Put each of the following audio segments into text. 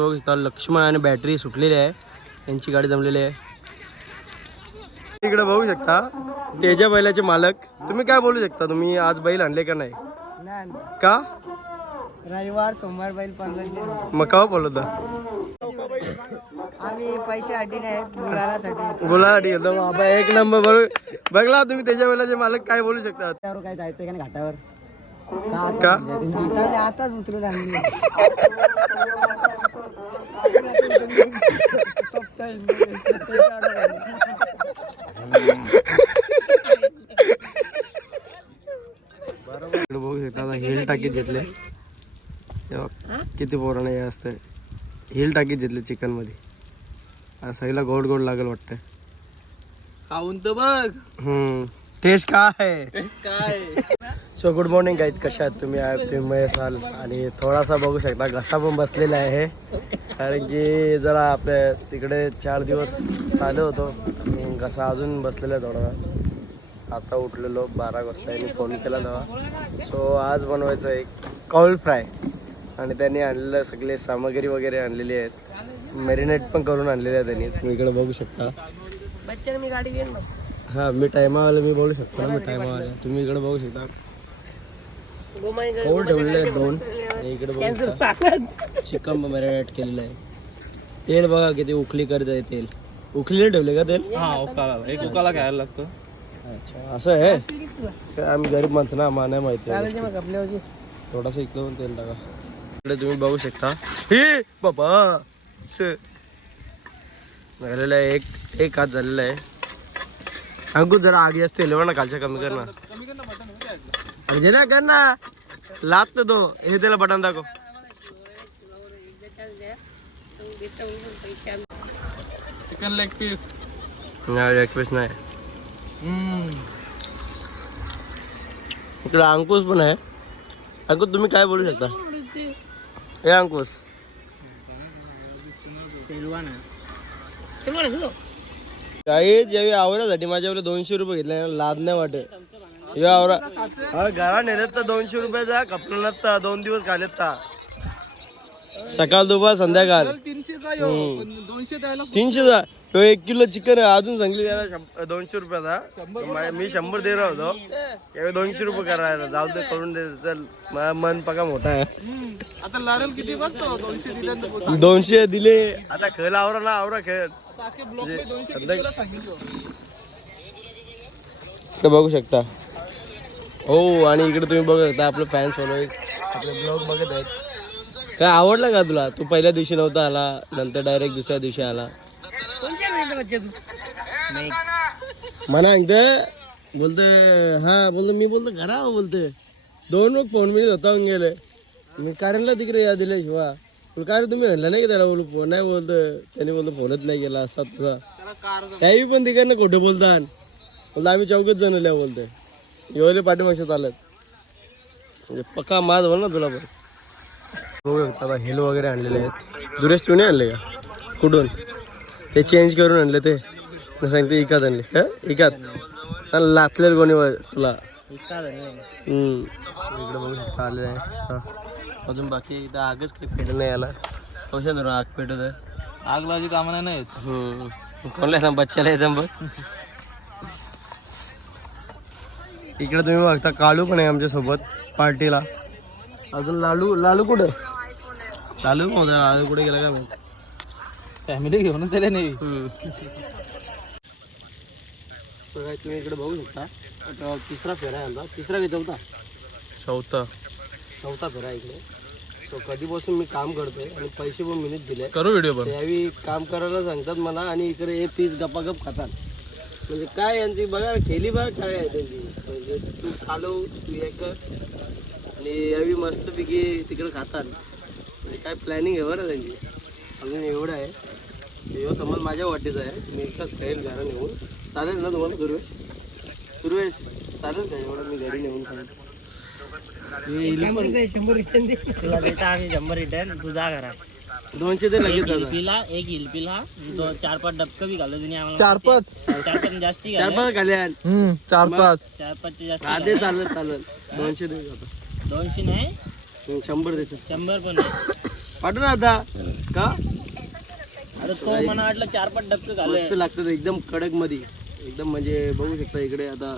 बघू शकता लक्ष्मण आणि बॅटरी सुटलेली आहे, यांची गाडी जमलेली आहे. इकडे बघू शकता तेजा बैलाचे मालक. तुम्ही काय बोलू शकता, तुम्ही आज बैल आणले का नाही? का रविवार सोमवार बैल पंधरा मग का बोलत आम्ही पैशासाठी नाहीत गुलालासाठी. गुलासाठी गेलो बाबा, एक नंबर बरोबर. बघला तुम्ही तेजा बैलाचे मालक, काय बोलू शकता? त्यावर काय जायचं का नाही घाटावर? का घाटावर आताच उतरून आणली. बघू शकता हिल टाकीत घेतले, किती पोराने हे असतं. हिल टाकीत घेतले चिकन मध्ये, सगळीला गोड गोड लागेल वाटतं. खाऊन तर बघ टेस्ट काय आहे. सो गुड मॉर्निंग गाईज, कशा आहात तुम्ही? तुम्ही असाल. आणि थोडासा बघू शकता घसा पण बसलेला आहे, कारण की जरा आपल्या तिकडे 4 दिवस चालू होतो, घसा अजून बसलेला आहे थोडा. आता उठलेलो 12 वाजता, यांनी फोन केला तेव्हा. सो आज बनवायचं आहे काउल फ्राय, आणि त्यांनी आणलेलं सगळे सामग्री वगैरे आणलेली आहेत, मॅरिनेट पण करून आणलेले आहे त्यांनी. तुम्ही इकडे बघू शकता. मी गाडी घेईन. हां मी टायमावाला मी बोलू शकतो ना, मी टायमावाला. तुम्ही इकडे बघू शकता कोल ठेवलेले आहेत 2, आणि इकडे बघू चिकन मॅरिनेट केलेलं आहे. तेल बघा किती उकली करत आहे, तेल उकलीला ठेवले का तेल? एक उकाला घ्यायला लागतं. अच्छा असं आहे, आम्ही गरीब माणसं ना, आम्हाला नाही माहिती. थोडासा इकडून तेल टाका. इकडे तुम्ही बघू शकता, हे बाबा झालेलं आहे, एक हात झालेला आहे. अंकुश जरा आधी असते ना, खालच्या कमी कर ना, म्हणजे ना कर ना, लात तो हे त्याला बटन दाखव. चिकन लेग पीस नाही. इकडे अंकुश पण आहे. अंकुश तुम्ही काय बोलू शकता? हे अंकुश काही ज्यावेळी आवरासाठी माझ्याकडे 200 रुपये घेतले, लाद नाही वाटे. आवरा घरा नेलेत तर 200 रुपयाचा, कपड्यात तर 2 दिवस घालेत ता, सकाळ दुपार संध्याकाळ. 300चा तो 1 किलो चिकन अजून सांगली त्याला 200 रुपयाचा. मी 100 दे रहा होतो, यावेळी 200 रुपये करायला. जाऊ दे, करून दे, चल. मन पका मोठा आहे. आता लारेल किती बघतो? 200 दिले. 200 दिले, आता खेळ आवरा ना, आवरा खेळ. बघू शकता हो. आणि इकडे तुम्ही बघू शकता आपले फॅन्स फॉलोअर्स आपले ब्लॉग बघत आहेत. काय आवडलं का तुला? तू पहिल्या दिवशी नव्हता आला, नंतर डायरेक्ट दुसऱ्या दिवशी आला. मला सांगते बोलते, हा बोलतो, मी बोलतो घरा बोलते 2 फोन मिनिट होता गेले. मी कारणला तिकडे या दिले शिवा, काय रे तुम्ही म्हणला नाही की त्याला? बोलू फोन नाही बोलतं, त्याने बोलतो फोनच नाही गेला असा तुझा. काही पण तिकडनं खोटं बोलतात. बोलतो आम्ही 4घच जण लिहा बोलते, एवढे पाठीमागच्यात आलं म्हणजे पक्का माज बोल ना तुला. पण बघू शकता हिल वगैरे आणलेले आहेत. दुरेश तू नाही आणले का? कुठून? ते चेंज करून आणले ते सांगते इकात आणले का? इकात लाचलेलं कोणी तुला? इकडे बघू शकता आलेलं आहे. अजून बाकी इथं आगच काही पेट नाही आला. औषध आग पेटत आहे. आग लावायची कामं नाही येत. कोणला सांग बच्चाला येतं बघ. इकडे तुम्ही बघता कालू पण आहे आमच्या सोबत पार्टीला. अजून लालू कुठे? लालू कुठे गेला का? फॅमिली घेऊन त्याला नाही. तुम्ही इकडे बघू शकता आता 3रा फेरा आहे आमचा. 3रा की चौथा फेरा इकडे. तो कधीपासून मी काम करतोय आणि पैसे पण मीच दिले. करू व्हिडिओ पण. त्यावेळी काम करायला सांगतात मला, आणि इकडे हे पीस गपागप खातात. म्हणजे काय यांची बघा खेळी बघा काय आहे त्यांची. म्हणजे तू खालो तू एक आणि यावी मस्तपैकी तिकडे खातात. म्हणजे काय प्लॅनिंग आहे बरं त्यांची. अजून एवढं आहे, एवढं समज माझ्या वाटेचं आहे. मी एकटाच खाईल घरा नेऊन. चालेल ना तुम्हाला? सुरू आहे चालेल का? एवढं मी घरी नेऊन खाईल. 100 रिटर्न तुझा घरा 200 ते लगेच इल्पिला, एक इल्पिला 4-5 डबकं बी घालू तुम्ही आम्हाला. 4-5 जास्ती 4-5 खाले 4-5 4-5 जास्त आधे चालेल 200 दे. 200 नाही 100 देतो. 100 पण नाही. पाठव ना आता का अरे तो मला वाटलं 4-5 डबकं घालूया. मस्त लागतं एकदम कडक मध्ये एकदम म्हणजे बघू शकता इकडे आता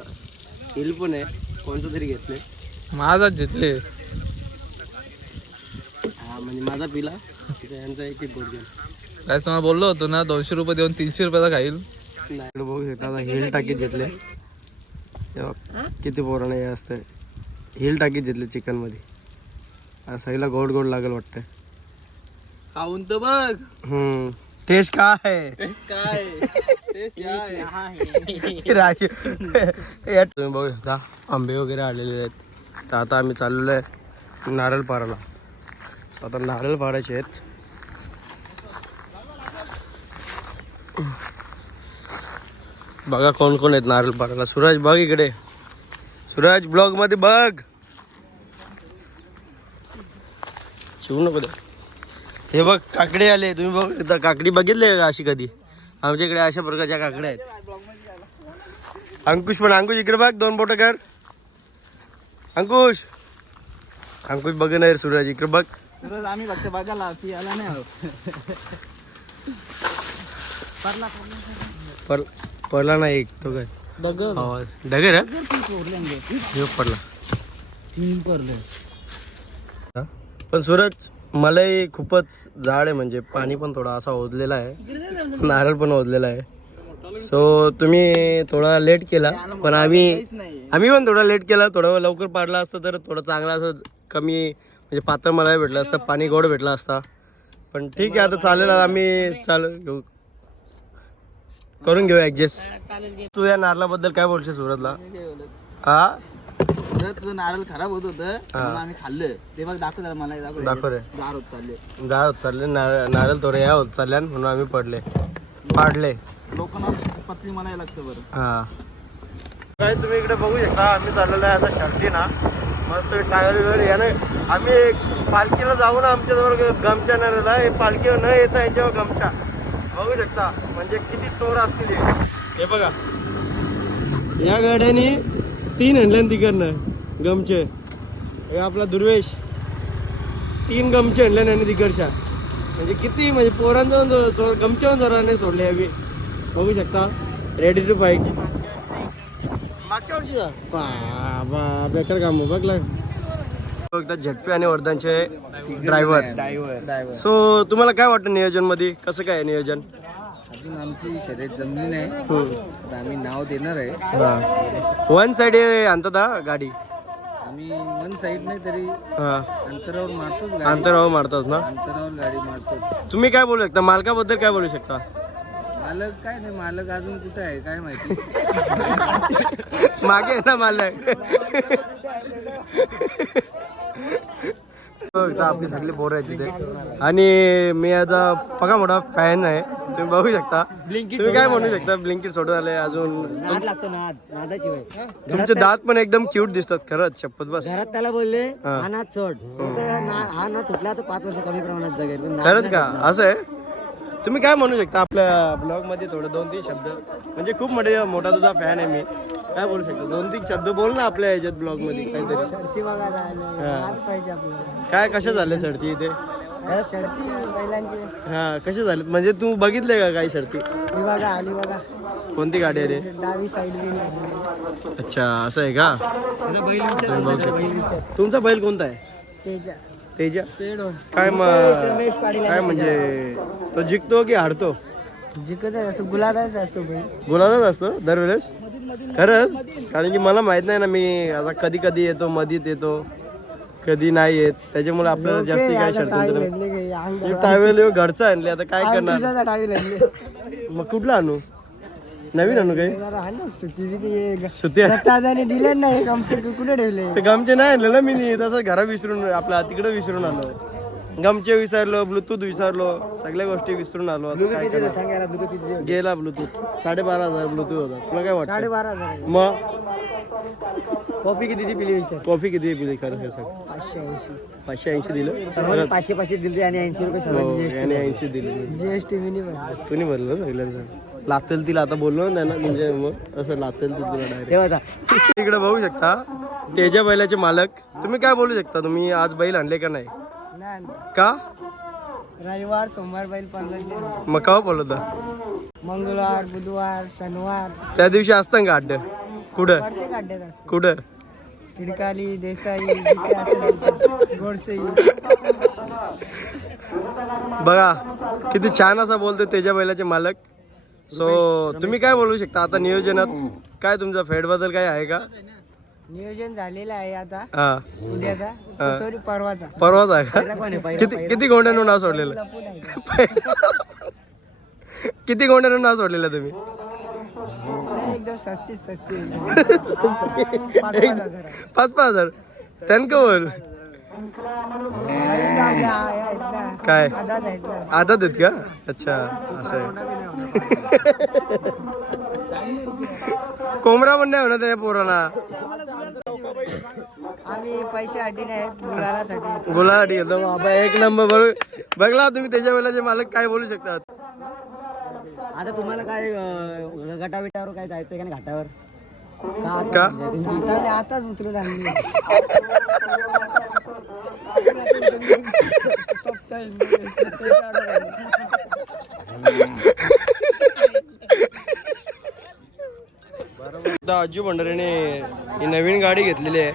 हिल पण आहे कोणतं तरी घेतलंय माझाच घेतले. हा म्हणजे माझा पिला यांचा एक बोट घेऊन काय तुम्हाला बोललो होतो ना 200 रुपये देऊन 300 रुपयाचा खाईल. नाही इकडे बघू शकता आता हिल टाकीत घेतले तेव्हा किती पोरांना हे असतं हिल टाकीत घेतले चिकन मध्ये सगळीला गोड गोड लागेल वाटतं. खाऊन तर बघ टेस्ट काय आहे काय राशी तुम्ही बघू शकता आंबे वगैरे आलेले आहेत तर आता आम्ही चाललेलो आहे नारळ पाडायला. आता नारळ पाडायचे आहेत. बघा कोण कोण आहेत नारळ पाडायला. सूरज बघ इकडे सूरज ब्लॉग मध्ये बघ शिवू नको ते. हे बघ काकडे आले तुम्ही बघ एकदा काकडी बघितले का अशी कधी आमच्या इकडे अशा प्रकारच्या काकड्या आहेत. अंकुश पण अंकुश इकडे बघ 2 बोटं कर अंकुश अंकुश बघ नाही सूरज इकडे बघ. आम्ही फक्त बघायला पियाला नाही पडला नाही एक तो काय आवाज डगर आहे पडला पण सूरज मलाही खूपच जाड आहे म्हणजे पाणी पण थोडा असा ओढलेला आहे नारळ पण ओढलेला आहे. सो तुम्ही थोडा लेट केला पण आम्ही पण थोडा लेट केला. थोडं लवकर पाडला असतं तर थोडं चांगला असं कमी म्हणजे पातळ मला भेटलं असतं पाणी गोड भेटला असता. पण ठीक आहे आता चालेल आम्ही घेऊ करून घेऊ ऍडजस्ट. तू या नारळाबद्दल काय बोलशील सुरतला? हा तुझं नारळ खराब होत होतं आम्ही खाल्लं ते बघ दाखव जरा मला दाखव रे गार होत चालले होत चालले नारळ थोडे या होत चालल्या म्हणून आम्ही पाडले लोकांना पतली मला लागतं बरं. हा काय तुम्ही इकडे बघू शकता आम्ही चाललेलो आहे आता शर्ती ना मस्त टायर वगैरे यानं आम्ही पालखीला जाऊ ना आमच्याजवळ गमच्या नारळला हे पालखी न येता याच्यावर गमच्या बघू शकता म्हणजे किती चोर असतील हे बघा या गाड्याने 3 आणल्या तिकडनं गमचे. हे आपला दुर्वेश 3 गमचे आणल्या आणि तिकडच्या म्हणजे किती म्हणजे पोरांजवळ गमच्यावर जोराने सोडले आम्ही बघू शकता. रेडी टू फाईट मागच्या वर्षीचा बाबा बेकार काम बघला झटपे आणि वर्धनचे ड्रायव्हर. सो तुम्हाला काय वाटतं नियोजन मध्ये कसं काय नियोजन? अजून आमची शर्यत जमली नाही आता आम्ही नाव देणार आहे. 1 साइड आणतात गाडी आम्ही 1 साइड नाही तरी अंतरावर मारतोच अंतरावर मारतात ना अंतरावर गाडी मारतो. तुम्ही काय बोलू शकता मालकाबद्दल काय बोलू शकता? मालक काय नाही मालक अजून कुठे आहे काय माहिती मागे आहे ना मालक. आपली सगळी पोरं आहेत तिथे आणि मी याचा पका मोठा फॅन आहे तुम्ही बघू शकता. तुम्ही काय म्हणू शकता? ब्लिंकिट सोडून आले अजून लागतो नादाशिवाय तुमचे दात पण एकदम क्यूट दिसतात खरंच शपथ बस. घरात त्याला बोलले हा नाद सोड हा नाद सुटला तर 5 वर्ष कमी प्रमाणात जगेल. खरंच का असं आहे? तुम्ही काय म्हणू शकता आपल्या ब्लॉग मध्ये थोडं 2-3 शब्द म्हणजे खूप मोठा तुझा फॅन आहे मी काय बोलू शकतो 2-3 शब्द बोल ना आपल्या याच्यात ब्लॉग मध्ये काहीतरी. शर्ती बघायला पाहिजे आपल्याला काय कशा झाल्या शर्ती इथे? शर्ती बैलांची हा कशा झाल्यात म्हणजे तू बघितले का काही शर्ती? बघा आली बघा कोणती गाडी आहे रे? डावी साईड. अच्छा असं आहे का? तुमचा बैल कोणता आहे? तेजा काय काय म्हणजे तो जिंकतो की हारतो? जिंकत असं गुलाबाच असतो बैल. गुलाबच असतो दरवेळेस खरंच? कारण की मला माहित नाही ना मी आता कधी कधी येतो मधीत येतो कधी नाही येत त्याच्यामुळे आपल्याला जास्ती काय शर्ट टावेल घरचा आणले आता काय करणार मग कुठला आणू नवीन आणू काही सुती दिले नाही गमचे कुठे ठेवले ते गमचे नाही आणले ना मी तसं घरा विसरून आपल्या तिकडे विसरून आलो. गमचे विसरलो ब्लूटूथ विसरलो सगळ्या गोष्टी विसरून आलो. गेला ब्लूटूथ 12,500 ब्लूटूथ होता. तुला काय वाटतं? 12,500 मग कॉफी किती पिली विचार? कॉफी किती पिली खरं 580 दिलं 500 दिले आणि 80 रुपये आणि 80 दिले जीएसटी तुम्ही भरलं सगळ्यांचं लागतील तिला आता बोललो ना म्हणजे मग असं लागतील तुला डायरेक्ट. इकडे बघू शकता तेजा बैलाचे मालक तुम्ही काय बोलू शकता? तुम्ही आज बैल आणले का नाही का? रविवार सोमवार बैल पळवले. मग केव्हा बोलवता? मंगळवार बुधवार शनिवार त्या दिवशी असतं का अड्डे? कुठं प्रत्येक अड्ड्यात असते. कुठं? खिडकाली देसाई जिथे असेल गोडसई. बघा किती छान असं बोलते तेजा बैलाचे मालक. सो तुम्ही काय बोलू शकता आता नियोजनात? काय तुमचा फेड बद्दल काय आहे का? नियोजन झालेलं आहे आता हा उद्याचा. हा. सॉरी परवाचा. परवाच आहे पहिला का? कोण आहे? पहिला- किती गोंड्यानं नाव सोडलेलं? लपून आहे का? किती गोंड्यानं नाव सोडलेलं तुम्ही? एकदम सस्ती 5,000. 5,000 त्यान का बोल काय? आदाच आहेत ना. आदत आहेत का? अच्छा असं आहे. कोंबडा पण नाही होणार त्या पोराला. आम्ही पैसे अड्डी नाहीत गुलालासाठी. गुलाटी येतो बाबा एक नंबर बरोबर. बघला तुम्ही त्याच्या वेळेला मालक काय बोलू शकतात? आता तुम्हाला काय गटाविटावर काय जायचंय का नाही घाटावर? का? घाटावले आताच उतरून आणली. अज्जू भंडारेने ही नवीन गाडी घेतलेली आहे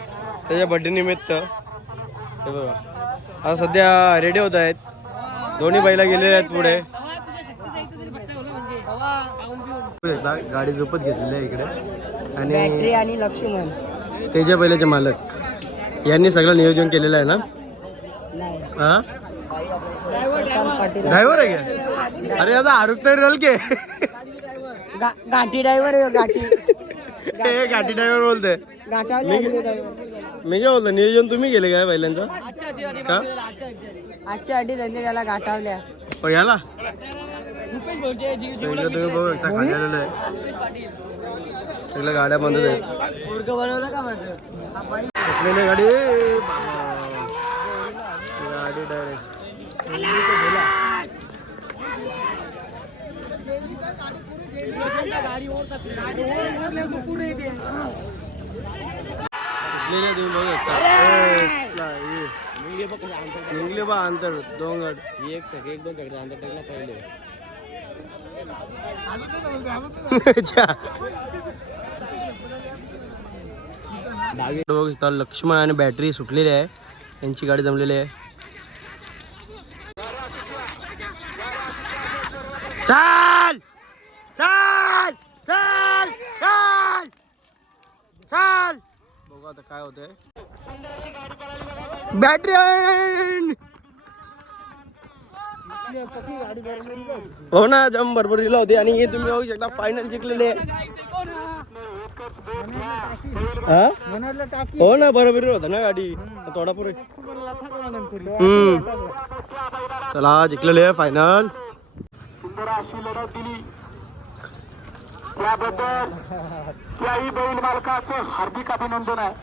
त्याच्या बर्थडे निमित्त. हे बघा आज सध्या रेडी होत आहेत. दोन्ही बैला गेलेले आहेत पुढे. गाडी झोपत घेतलेली आहे इकडे. आणि आणि लक्ष्मण तेजा बैलाचे मालक यांनी सगळं नियोजन केलेलं आहे ना? हा ड्रायव्हर आहे का? अरे आता आरुख तरी रल के गाठी ड्रायव्हर गाठी हे गाठी ड्रायव्हर बोलते. गाठावले मी काय बोलतो नियोजन तुम्ही केले काय बैलांचं का? आजच्या अड्डी त्यांनी त्याला गाठावल्या. पण याला तुम्ही बघू एकदा खाली आलेलं आहे. सगळ्या गाड्या बंद आहेत. बनवलं का माझं? सुटलेली गाडी गाडी डायरेक्ट निघले बा अंतर 2 गाड एक दोन अंतर टाकला पहिले. बघू शकता लक्ष्मण आणि बॅटरी सुटलेली आहे. यांची गाडी जमलेली आहे. चाल चाल चाल चाल चाल बघू आता काय होतंय. बॅटरी हो ना जम भरपूर दिला होती. आणि हे तुम्ही बघू शकता फायनल जिंकलेले आहे. हो ना बरोबर होता ना गाडी थोडा पुरे. चला जिंकलेले आहे फायनल. सुंदर अशी लढत दिली त्याबद्दल त्याही बैल मालकाचं हार्दिक अभिनंदन आहे.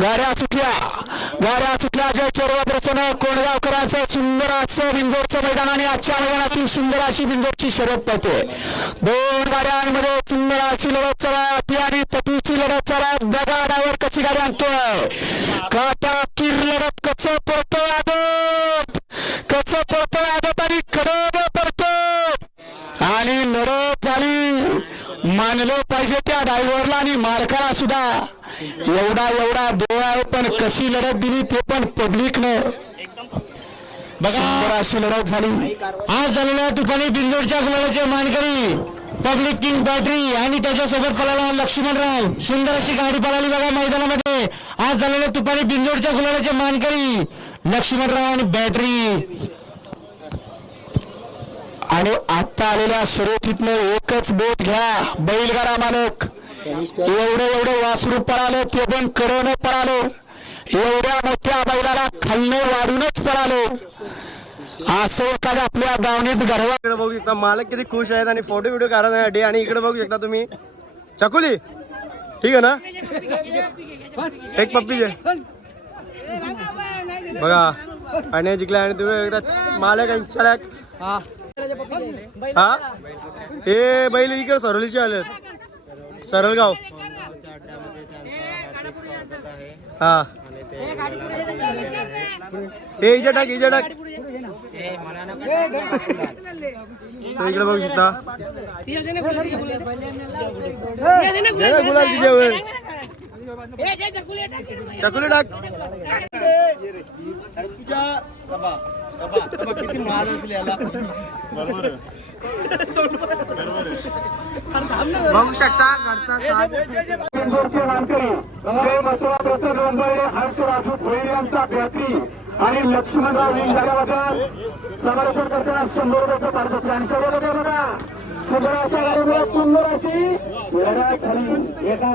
गाड्या सुटल्या जय चोरवाद्रचं कोणगावकरांचं सुंदर असं बिंजोरचं मैदान. आणि आजच्या मैदानातील सुंदर अशी बिंजोरची शर्यत पडते. 2 गाड्यांमध्ये सुंदर अशी लढत चला आणि पतीची लढत चला. बघा ड्रायव्हर कशी गाडी आणतोय. काटा किर लढत कसं पडतोय आदत आणि कडब पडतो. आणि लढत झाली मानलं पाहिजे त्या ड्रायव्हरला आणि मालकाला सुद्धा. एवढा डोळा आहे पण कशी लढत दिली ते पण पब्लिकनं बघा. अशी लढत झाली आज झालेल्या तुफानी बिंजोडच्या गुलालाचे मानकरी पब्लिक किंग बॅटरी आणि त्याच्यासोबत पळाला लक्ष्मणराव. सुंदर अशी गाडी पळाली बघा मैदानामध्ये. आज झालेल्या तुफानी बिंजोडच्या गुलालाचे मानकरी लक्ष्मणराव आणि बॅटरी. आणि आता आलेल्या शर्यतीतनं एकच बोट घ्या बैलगाडा मालक. एवढं वासरू पळालं ते पण कडवणं पळालं. एवढ्या मोठ्या बैलाला खालनं वाढूनच पळालं. असं एखाद्या आपल्या दावणीत गरवा. इकडे बघू शकता मालक किती खुश आहेत आणि फोटो व्हिडिओ काढण्यासाठी. आणि इकडे बघू शकता तुम्ही चकुली ठीक आहे ना. एक पप्पी दे बघा. आणि जिंकल्या आणि तुम्ही एकदा मालक हा हे बैल इकडे सरवलीचे आले सरळगाव. हा हे इथे टाक इथे टाक. So, इकडे बघू शकता दे ना गुलाल तिच्यावर. टाकून टाक. किती महाग असेल याला. बघू शकता घरचा साथ. आणि लक्ष्मणराव लिंगाबद्दल समर्पण करताना 100 रुपयाचं पारितोषिक आणि बघा सुंदर अशा गाडीमुळे सुंदर अशी एका